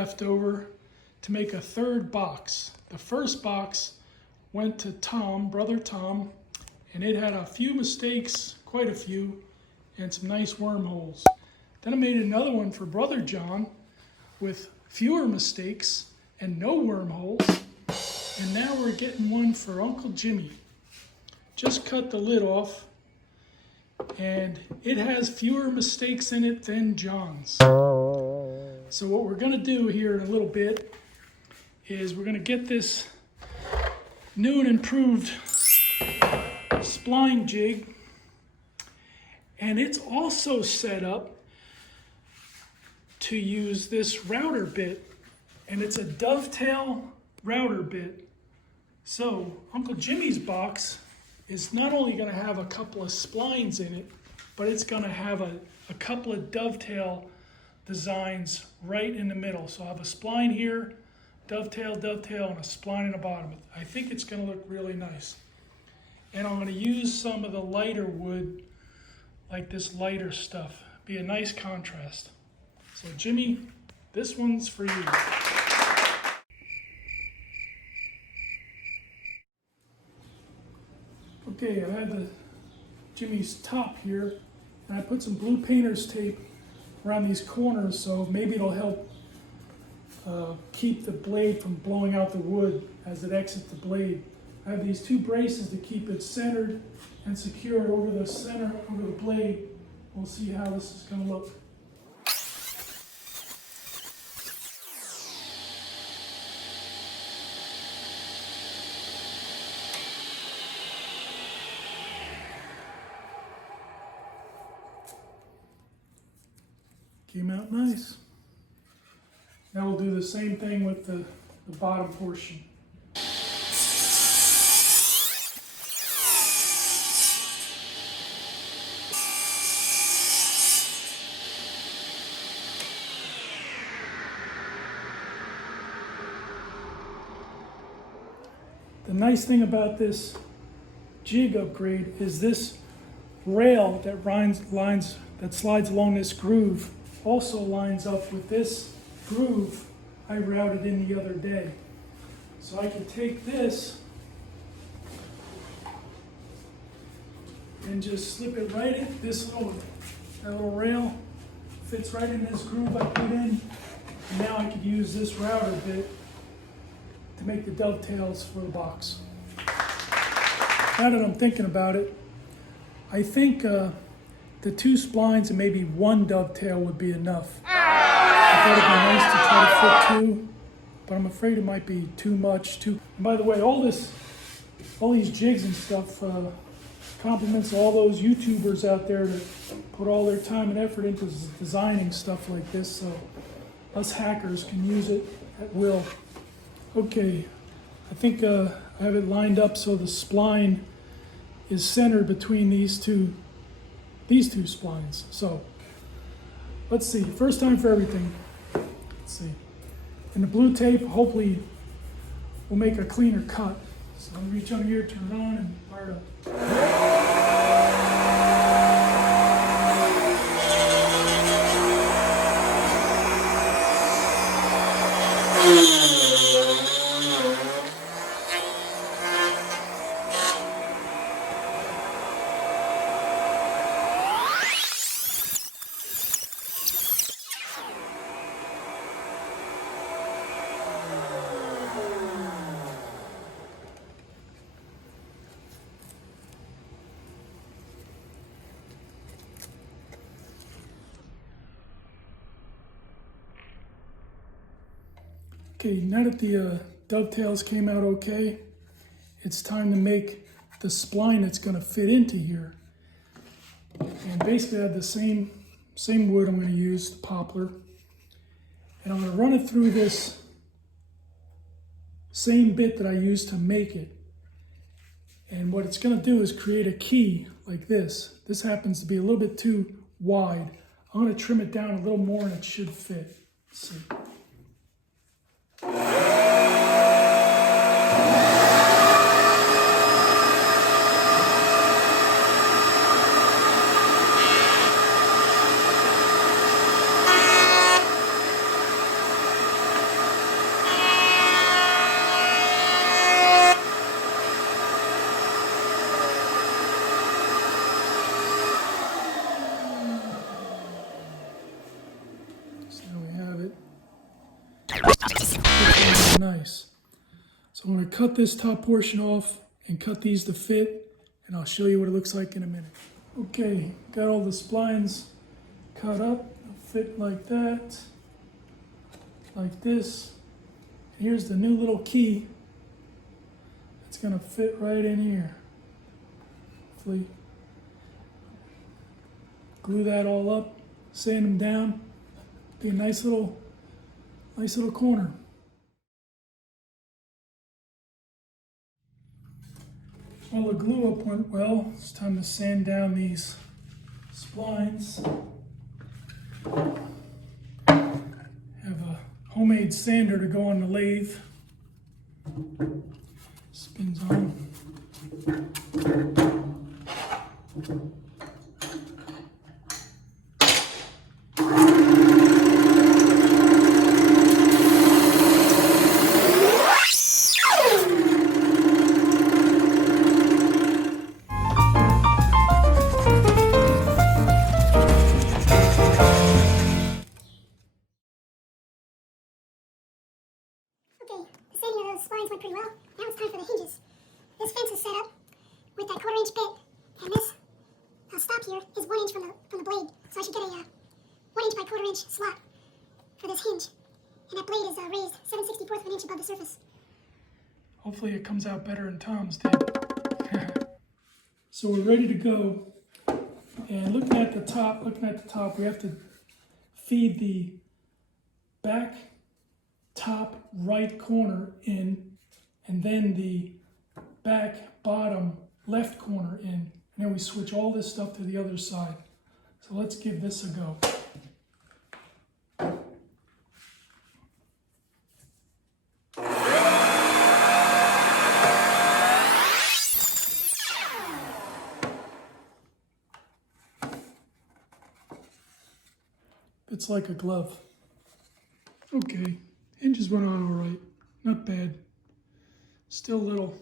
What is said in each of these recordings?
left over to make a third box. The first box went to Tom, brother Tom, and it had a few mistakes, quite a few, and some nice wormholes. Then I made another one for brother John with fewer mistakes and no wormholes. And now we're getting one for Uncle Jimmy. Just cut the lid off, and it has fewer mistakes in it than John's. So what we're gonna do here in a little bit is we're gonna get this new and improved spline jig, and it's also set up to use this router bit, and it's a dovetail router bit. So Uncle Jimmy's box is not only going to have a couple of splines in it, but it's going to have a couple of dovetail designs right in the middle. So I have a spline here, dovetail, dovetail, and a spline in the bottom. I think it's going to look really nice. And I'm going to use some of the lighter wood, like this lighter stuff. Be a nice contrast. So Jimmy, this one's for you. Okay, I had Jimmy's top here, and I put some blue painter's tape around these corners, so maybe it'll help keep the blade from blowing out the wood as it exits the blade. I have these two braces to keep it centered and secured over the center, over the blade. We'll see how this is going to look. Came out nice. Now we'll do the same thing with the bottom portion. The nice thing about this jig upgrade is this rail that slides along this groove also lines up with this groove I routed in the other day. So I can take this and just slip it right in. That little rail fits right in this groove I put in. And now I could use this router bit to make the dovetails for the box. Now that I'm thinking about it, I think the two splines and maybe one dovetail would be enough. I thought it'd be nice to try to fit two, but I'm afraid it might be too much. And by the way, all these jigs and stuff compliments all those YouTubers out there that put all their time and effort into designing stuff like this, so us hackers can use it at will. Okay, I think I have it lined up so the spline is centered between these two splines. So let's see, first time for everything. Let's see. And the blue tape hopefully will make a cleaner cut. So I'm gonna reach under here, turn it on, and fire it up. Okay, now that the dovetails came out okay, it's time to make the spline that's going to fit into here. And basically I have the same wood I'm going to use, the poplar. And I'm going to run it through this same bit that I used to make it. And what it's going to do is create a key like this. This happens to be a little bit too wide. I'm going to trim it down a little more and it should fit. Let's see. nice. So I'm going to cut this top portion off and cut these to fit, and I'll show you what it looks like in a minute. Okay, got all the splines cut up, fit like that, like this. Here's the new little key. It's going to fit right in here. Hopefully, glue that all up, sand them down, be a nice little corner. Well, the glue up went well. It's time to sand down these splines. Have a homemade sander to go on the lathe. Spins on. Okay, the sanding of those splines went pretty well. Now it's time for the hinges. This fence is set up with that 1/4-inch bit, and this stop here is 1 inch from the blade. So I should get a 1 inch by 1/4 inch slot for this hinge. And that blade is raised 7/64 of an inch above the surface. Hopefully it comes out better than Tom's did. So we're ready to go. And looking at the top, we have to feed the back top right corner in, and then the back bottom left corner in. And then we switch all this stuff to the other side. So let's give this a go. It's like a glove. Okay, hinges went on all right, not bad. Still a little,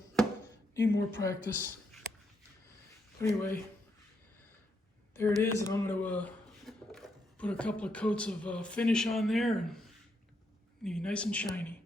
need more practice. But anyway, there it is, and I'm gonna put a couple of coats of finish on there and be nice and shiny.